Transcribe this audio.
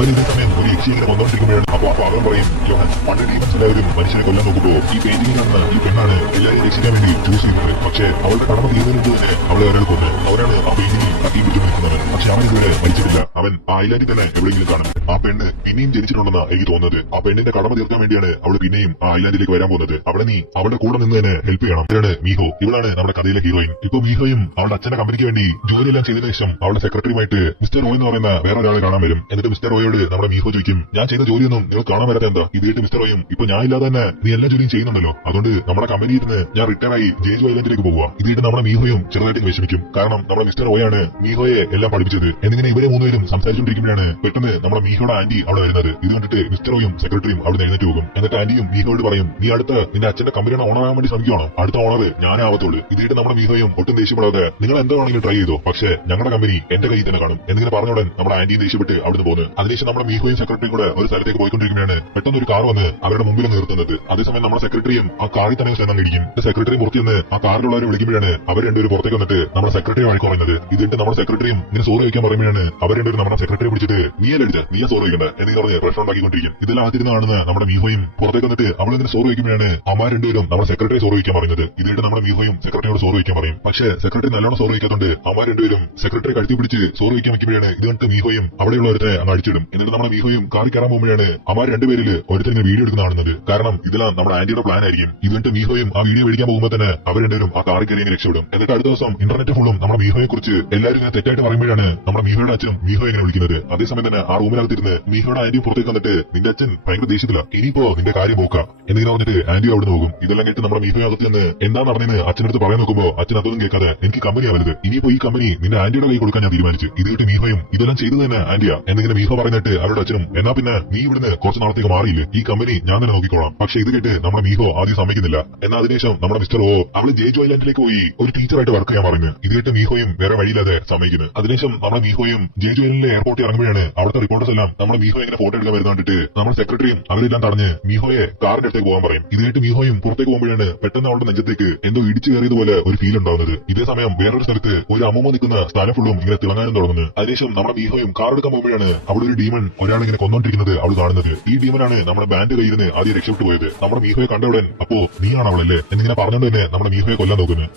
അവർ ഇതേ സമയം ഒരു യക്ഷി ഇങ്ങനെ വന്നുകൊണ്ടിരിക്കുമ്പോഴാണ് അപ്പൊ അവൻ പറയും യോഹൻ പണ്ട് ടീംസ് എല്ലാവരും മനുഷ്യരെ കൊല്ലാൻ നോക്കുമ്പോ ഈ പെയിന്റിംഗ് കാണുന്ന ഈ പെണ്ണാണ് എല്ലാവരും രക്ഷിക്കാൻ വേണ്ടി ചൂസ് ചെയ്തത്. പക്ഷെ അവളുടെ കടമ തീർന്നതിന് തന്നെ അവളെ ഒരാൾ കൊന്ന്. അവരാണ് ആ പെയിന്റിംഗിൽ കത്തിയും പിടിച്ചു നിൽക്കുന്നവൻ. പക്ഷെ അവൻ ഇതുവരെ മരിച്ചിട്ടില്ല. അവൻ ആ ഐലാൻഡിൽ തന്നെ എവിടെയെങ്കിലും കാണും. ആ പെണ്ണ് പിന്നെയും ജനിച്ചിട്ടുണ്ടെന്നാ എനിക്ക് തോന്നുന്നത്. ആ പെണ്ണിന്റെ കടമ തീർക്കാൻ വേണ്ടിയാണ് അവൾ പിന്നെയും ആ ഐലാൻഡിലേക്ക് വരാൻ പോകുന്നത്. അവിടെ നീ അവളുടെ കൂടെ നിന്ന് തന്നെ ഹെൽപ്പ് ചെയ്യണം. ഇവരാണ് മീഹോ. ഇവളാണ് നമ്മുടെ കഥയിലെ ഹീറോയിൻ. ഇപ്പൊ മീഹോയും അവളുടെ അച്ഛന്റെ കമ്പനിക്ക് വേണ്ടി ജോലിയെല്ലാം ചെയ്തതിനു ശേഷം അവളുടെ സെക്രട്ടറിയുമായിട്ട് മിസ്റ്റർ റോയ് എന്ന് പറയുന്ന വേറെ ഒരാളെ കാണാൻ വരും. എന്നിട്ട് മിസ്റ്റർ റോയോട് നമ്മുടെ മീഹോ ചോദിക്കും, ഞാൻ ചെയ്ത ജോലിയൊന്നും നിങ്ങൾ കാണാൻ വരാത്ത എന്താ? ഇത് കേട്ട് മിസ്റ്റർ റോയും, ഇപ്പൊ ഞാൻ ഇല്ലാതെ തന്നെ നീ എല്ലാ ജോലിയും ചെയ്യുന്നുണ്ടല്ലോ, അതുകൊണ്ട് നമ്മുടെ കമ്പനിയിൽ നിന്ന് ഞാൻ റിട്ടയർ ആയി ജേജു ഐലൻഡിലേക്ക് പോവുക. ഇത് കേട്ട് നമ്മുടെ മീഹോയും ചെറുതായിട്ട് വിഷമിക്കും. കാരണം നമ്മുടെ മിസ്റ്റർ റോയാണ് മീഹോയെ എല്ലാം പഠിപ്പിച്ചത്. എന്നിങ്ങനെ ഇവരെ മൂന്നുപേരും സംസാരിച്ചുകൊണ്ടിരിക്കുമ്പോഴാണ് പെട്ടെന്ന് നമ്മുടെ മീഹോയുടെ ആന്റി അവിടെ വരുന്നത്. ഇത് കണ്ടിട്ട് മിസ്റ്റർ റോയും സെക്രട്ടറിയും അവിടെ എഴുന്നേറ്റ് പോകും. എന്നിട്ട് ആന്റിയും മീഹോയോട് പറയും, നീ അടുത്ത നിന്റെ അച്ഛന്റെ കമ്പനിയുടെ ഓണർ ആകാൻ വേണ്ടി ശ്രമിക്കുകയാണോ? അടുത്ത ഓണർ ഞാനേ ആവത്തുള്ളൂ. ഇത് കേട്ട് നമ്മുടെ മീഹോയും ഒട്ടും ദേഷ്യപ്പെടാതെ, നിങ്ങൾ എന്താ വേണമെങ്കിലും ട്രൈ ചെയ്തോ, പക്ഷേ ഞങ്ങളുടെ കമ്പനി എന്റെ കയ്യിൽ തന്നെ കാണും. എന്നിങ്ങനെ പറഞ്ഞുടൻ നമ്മുടെ ആന്റിയും ദേഷ്യപ്പെട്ട് അവിടുന്ന് പോകുന്നത്. അതിനുശേഷം നമ്മുടെ മീഹോയും സെക്രട്ടറിയും കൂടെ ഒരു സ്ഥലത്തേക്ക് പോയിക്കൊണ്ടിരിക്കുകയാണ്. പെട്ടെന്ന് ഒരു കാർ വന്ന് അവരുടെ മുമ്പിൽ നിർത്തുന്നത്. അതേസമയം നമ്മുടെ സെക്രട്ടറിയും ആ കാറിൽ തന്നെ സ്ഥലം ഇടിക്കും. സെക്രട്ടറി പുറത്തു നിന്ന് ആ കാറിലുള്ളവരെ വിളിക്കുമ്പോഴാണ് അവർ രണ്ടുപേരും പുറത്തേക്ക് വന്നിട്ട് നമ്മുടെ സെക്രട്ടറി വഴക്ക് പറയുന്നത്. ഇതിട്ട് നമ്മുടെ സെക്രട്ടറിയും ഇങ്ങനെ സോറി വയ്ക്കാൻ പറയുമ്പോഴാണ് അവർ രണ്ടുപേരും നമ്മുടെ സെക്രട്ടറി പിടിച്ചിട്ട് നീ സോറി വയ്ക്കണ്ട എന്ന് പറഞ്ഞ് പ്രശ്നം ഉണ്ടാക്കിക്കൊണ്ടിരിക്കും. ഇതെല്ലാം ആദ്യത്തിരുന്ന് കാണുന്ന നമ്മുടെ മീഹോയും പുറത്തേക്ക് വന്നിട്ട് അവൾ ഇങ്ങനെ സോറി വയ്ക്കുമ്പോഴാണ് അമ്മ രണ്ടുപേരും നമ്മുടെ സെക്രട്ടറി സോറി വയ്ക്കാൻ പറയുന്നത്. ഇതിട്ട് നമ്മുടെ മീഹോയും സെക്രട്ടറിയോട് സോറി വയ്ക്കാൻ പറയും. പക്ഷേ സെക്രട്ടറി നല്ലോണം സോറി വയ്ക്കാത്തതുകൊണ്ട് അമ്മ രണ്ടുപേരും സെക്രട്ടറി കഴുത്തി പിടിച്ച് സോറി വയ്ക്കാൻ വെക്കുമ്പോഴാണ് ഇത് കണ്ടിട്ട് മീഹോയും അവിടെയുള്ളവരെ അങ്ങ് അടിച്ചിടും. എന്നിട്ട് നമ്മുടെ മീഹോയും കാറി കയറാൻ പോകുമ്പോഴാണ് അമ്മ രണ്ടുപേരിൽ ഒരുത്തരിങ്ങനെ വീഡിയോ എടുക്കുന്ന കാണുന്നത്. കാരണം ഇതെല്ലാം നമ്മുടെ ആന്റിയുടെ പ്ലാൻ ആയിരിക്കും. ഇത് കണ്ടിട്ട് മീഹോയും ആ വീഡിയോ മേടിക്കാൻ പോകുമ്പോൾ തന്നെ അവർ രണ്ടുപേരും ആ കാറി കയറി രക്ഷപ്പെടും. എന്നിട്ട് അടുത്ത ദിവസം ഇന്റർനെറ്റ് ഫുള്ളും നമ്മുടെ മീഹോയെ കുറിച്ച് എല്ലാവരും ഇങ്ങനെ തെറ്റായിട്ട് പറയുമ്പോഴാണ് നമ്മുടെ മീഹോയുടെ അച്ഛനും മീഹോ ഇങ്ങനെ വിളിക്കുന്നത്. അതേസമയം തന്നെ ആ റൂമിനകത്തിരുന്ന് മീഹോയുടെ ആന്റി പുറത്തേക്ക് വന്നിട്ട് നിന്റെ അച്ഛൻ ഭയങ്കര ദേഷ്യത്തില്ല, ഇനിയിപ്പോ നിന്റെ കാര്യം നോക്കാം എന്നിങ്ങനെ പറഞ്ഞിട്ട് ആന്റി അവിടുന്ന് പോകും. ഇതെല്ലാം കേട്ട് നമ്മുടെ മീഹോ അകത്ത് നിന്ന് എന്താ നടന്നെന്ന് അച്ഛനടുത്ത് പറയാൻ നോക്കുമ്പോ അച്ഛൻ അതൊന്നും കേൾക്കാതെ, എനിക്ക് കമ്പനിയാ വലുത്, ഇനിയിപ്പോ ഈ കമ്പനി നിന്റെ ആന്റിയുടെ കൈ കൊടുക്കാൻ ഞാൻ തീരുമാനിച്ചു. ഇത് കേട്ട് മീഹോയും ഇതെല്ലാം ചെയ്തത് തന്നെ ആന്റിയാ എന്നിങ്ങനെ മീഹോ പറയുന്നിട്ട് അവരുടെ അച്ഛനും, എന്നാ പിന്നെ നീ ഇവിടുന്ന് കുറച്ച് നാളത്തേക്ക് മാറിയില്ലേ, ഈ കമ്പനി ഞാൻ തന്നെ നോക്കിക്കോളാം. പക്ഷെ ഇത് കേട്ട് നമ്മുടെ മീഹോ ആദ്യം സമ്മതിക്കുന്നില്ല. എന്നാൽ അതിനുശേഷം നമ്മുടെ മിസ്റ്റർ ഓ അവള് ജേജു ഐലാൻഡിലേക്ക് പോയി ഒരു ടീച്ചറായിട്ട് വർക്ക് ചെയ്യാൻ പറഞ്ഞു. ഇത് കേട്ട് മീഹോയും വേറെ വഴിയില്ലാതെ സമ്മതിക്കുന്നത്. അതിനുശേഷം നമ്മുടെ മീഹോയും ജേജു ഐലൻഡിലെ എയർപോർട്ടിൽ ഇറങ്ങുമ്പോഴാണ് അവിടുത്തെ റിപ്പോർട്ടേഴ്സ് എല്ലാം നമ്മുടെ മീഹോ ഇങ്ങനെ ഫോട്ടോ എടുക്കാൻ വരുന്ന കണ്ടിട്ട് നമ്മുടെ സെക്രട്ടറിയും അവരെല്ലാം തടഞ്ഞ് മീഹോയെ കാറിന്റെ അടുത്തേക്ക് പോകാൻ പറയും. ഇത് കേട്ട് മീഹോയും പുറത്തേക്ക് പോകുമ്പോഴാണ് പെട്ടെന്ന് അവളുടെ നെഞ്ചത്തേക്ക് എന്തോ ഇടിച്ചു കയറിയതുപോലെ ഒരു ഫീൽ ഉണ്ടാവുന്നത്. ഇതേ സമയം വേറൊരു സ്ഥലത്ത് ഒരു അമ്മൂമ്മ നിൽക്കുന്ന സ്ഥലം ഫുള്ളും ഇങ്ങനെ തിളങ്ങാനും തുടങ്ങുന്നു. അതിനുശേഷം നമ്മുടെ മീഹോയും കാർ എടുക്കാൻ പോകുമ്പോഴാണ് അവിടെ ഒരു ഡീമൺ ഒരാളിങ്ങനെ കൊന്നോണ്ടിരിക്കുന്നത് അവൾ കാണുന്നത്. ഈ ഡീമനാണ് നമ്മുടെ ബാൻഡ് കയ്യിൽ നിന്ന് ആദ്യം രക്ഷപ്പെട്ടു പോയത്. നമ്മുടെ മീഹോയെ കണ്ടയുടൻ അപ്പോ നീയാണ് അവളല്ലേ എന്നിങ്ങനെ പറഞ്ഞുകൊണ്ട് തന്നെ നമ്മുടെ മീഹോയെ കൊല്ലാൻ നോക്കുന്നത്.